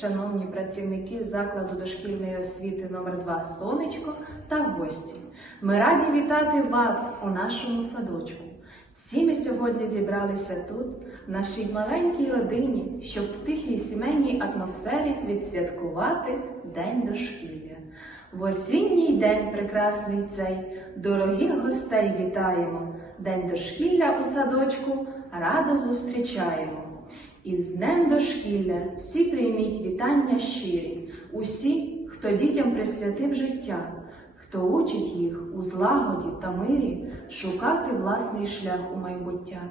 шановні працівники закладу дошкільної освіти номер 2 Сонечко та гості. Ми раді вітати вас у нашому садочку. Всі ми сьогодні зібралися тут, в нашій маленькій родині, щоб в тихій сімейній атмосфері відсвяткувати День дошкілля. В осінній день прекрасний цей, дорогих гостей вітаємо, День дошкілля у садочку радо зустрічаємо. Із Днем дошкілля всі прийміть вітання щирі, усі, хто дітям присвятив життя, хто учить їх у злагоді та мирі шукати власний шлях у майбуття.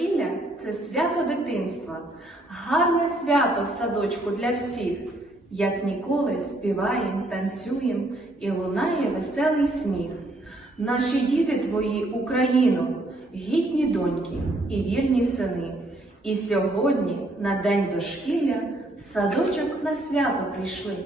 Дошкілля це свято дитинства, гарне свято в садочку для всіх. Як ніколи співаєм, танцюєм і лунає веселий сміх. Наші діти твої, Україно, гідні доньки і вірні сини. І сьогодні, на день дошкілля, в садочок на свято прийшли.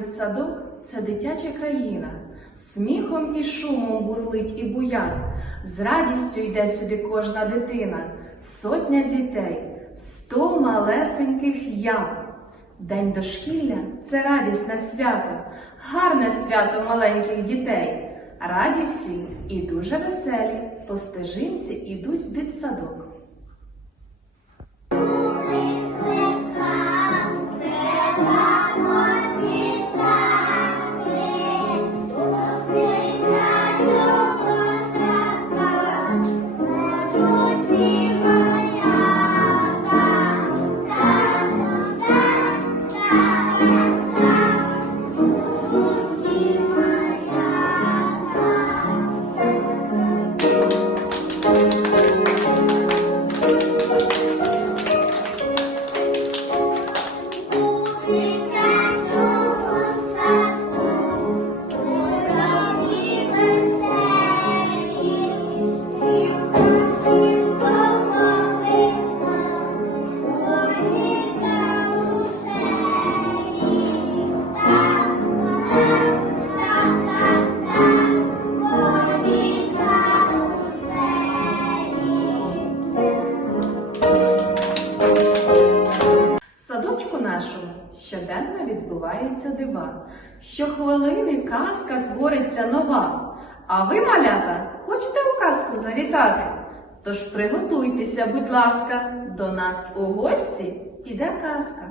Наш дитсадок це дитяча країна. Сміхом і шумом бурлить і буяє. З радістю йде сюди кожна дитина, сотня дітей, сто малесеньких ям. День дошкілля це радісне свято, гарне свято маленьких дітей. Раді всі і дуже веселі, по стежинці ідуть в дитсадок. Щохвилини казка твориться нова. А ви, малята, хочете у казку завітати? Тож приготуйтеся, будь ласка, до нас у гості іде казка.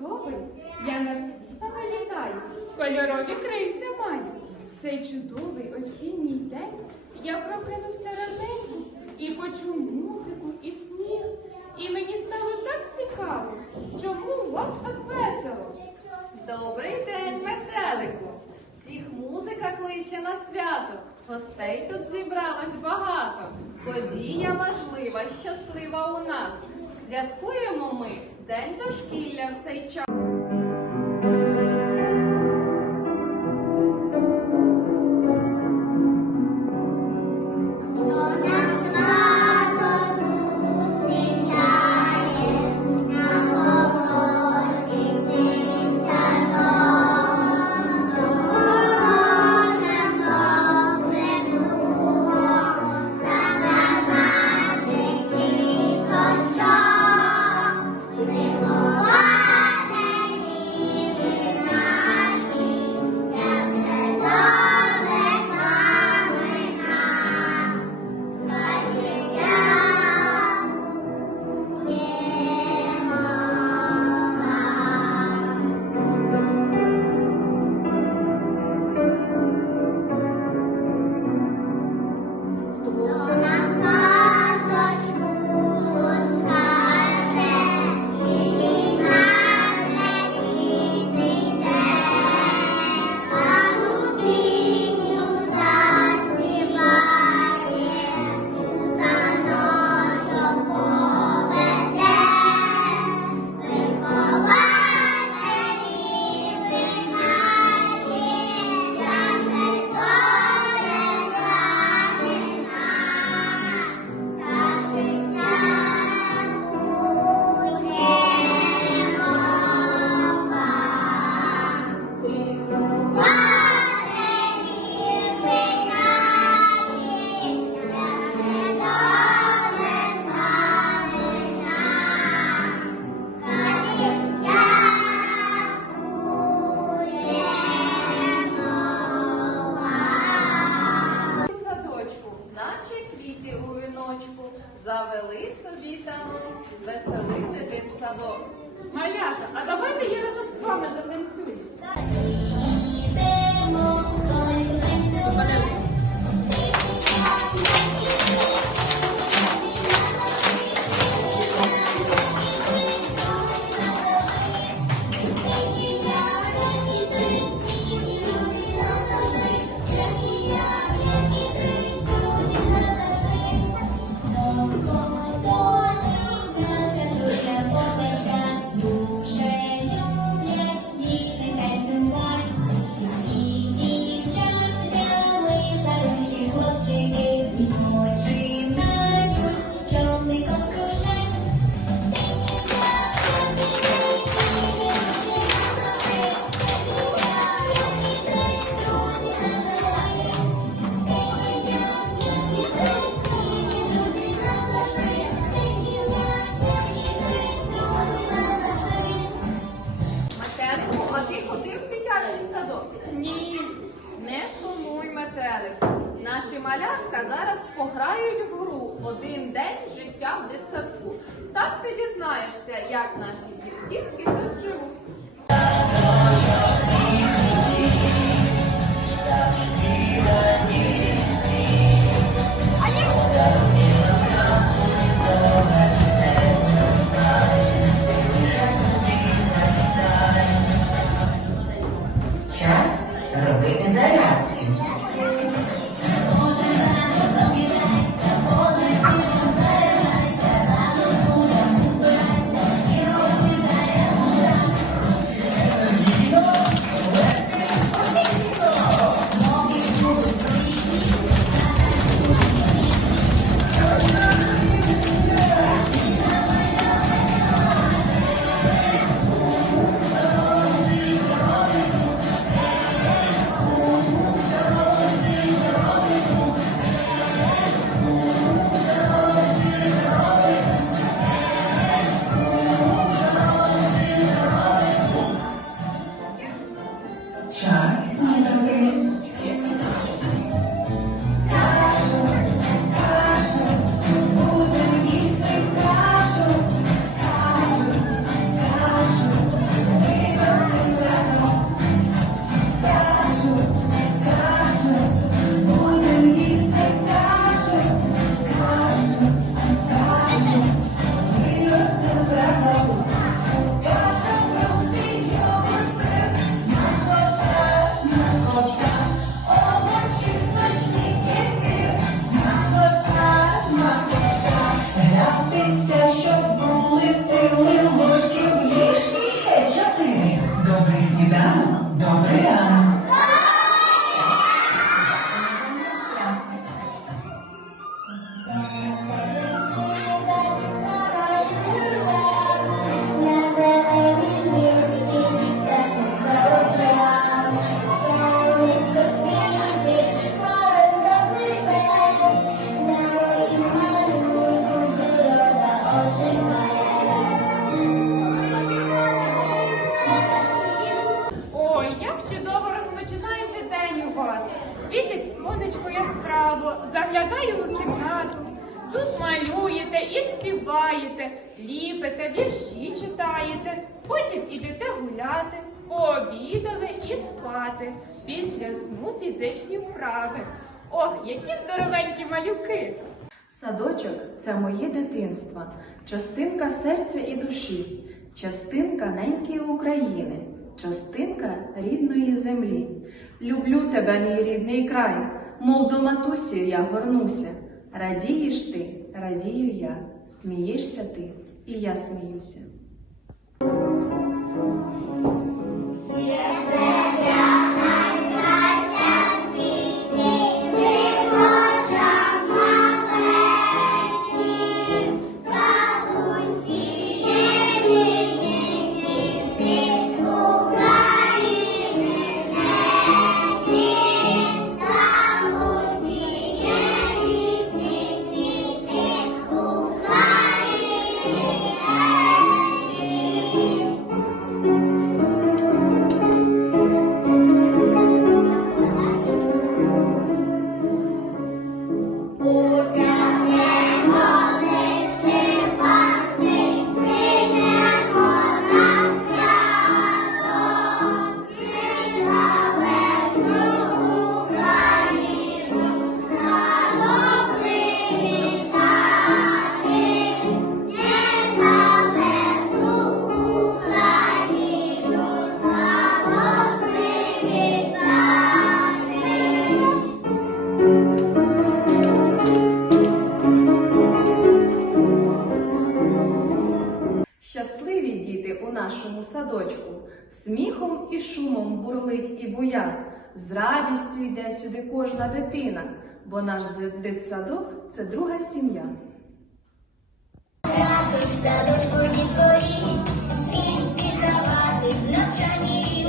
Чудовий, я над квітами літаю, кольорові крильця маю. Цей чудовий осінній день я прокинувся раненько і почув музику і сміх. І мені стало так цікаво, чому у вас так весело? Добрий день, метелику! Всіх музика кличе на свято. Гостей тут зібралось багато. Подія важлива, щаслива у нас. Святкуємо ми День дошкілля в цей час. Малятка зараз пограють в гру один день життя в дитсадку. Так ти дізнаєшся, як наші дітки тут живуть. Які здоровенькі малюки! Садочок це моє дитинство, частинка серця і душі, частинка неньки України, частинка рідної землі. Люблю тебе, мій рідний край, мов до матусі я горнуся. Радієш ти, радію я, смієшся ти, і я сміюся. Сміхом і шумом бурлить і буя, з радістю йде сюди кожна дитина, бо наш дитсадок це друга сім'я. Радуйся, в садочку дітворі, слід пізнавати в навчанні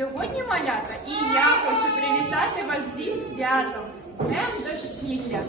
Сьогодні, малята, і я хочу привітати вас зі святом, Днем дошкілля.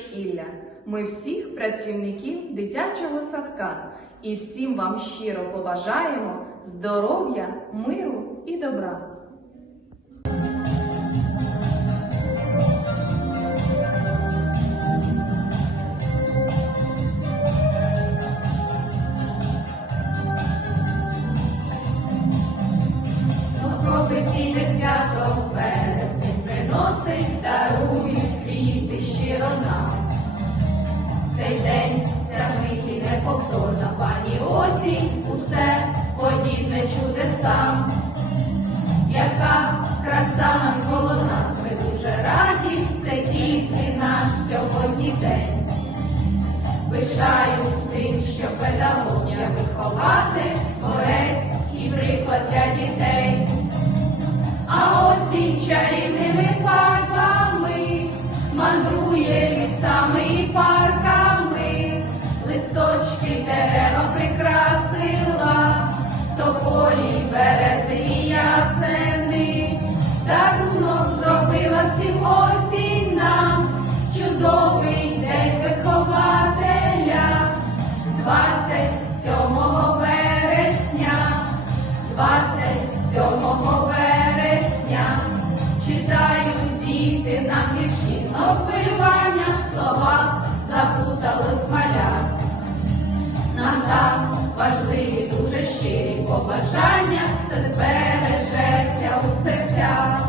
дошкілля, ми всіх працівників дитячого садка і всім вам щиро побажаємо здоров'я, миру і добра. бажання все збережеться у серцях,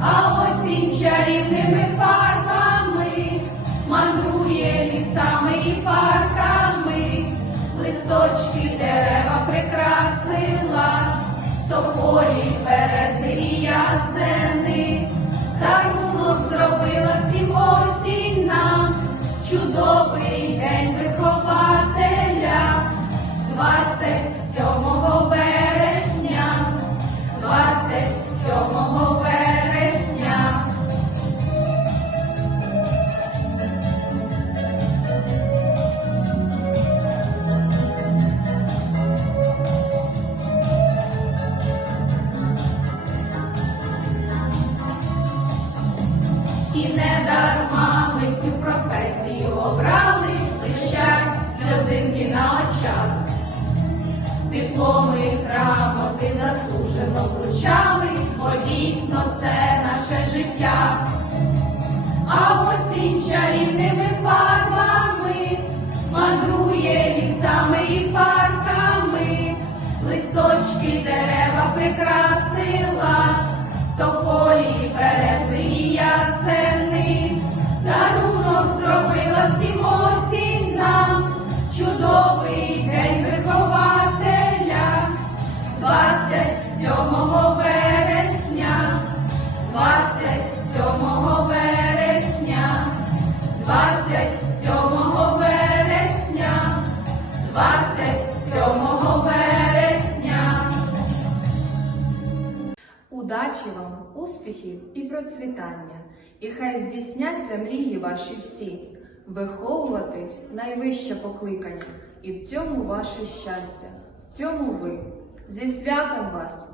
а осінь чарівними фарбами мандрує лісами і парками, листочки дерева прикрасила, то полі березі і ясен. Бажу вам успіхів і процвітання, і хай здійсняться мрії ваші всі, виховувати найвище покликання, і в цьому ваше щастя, в цьому ви. Зі святом вас!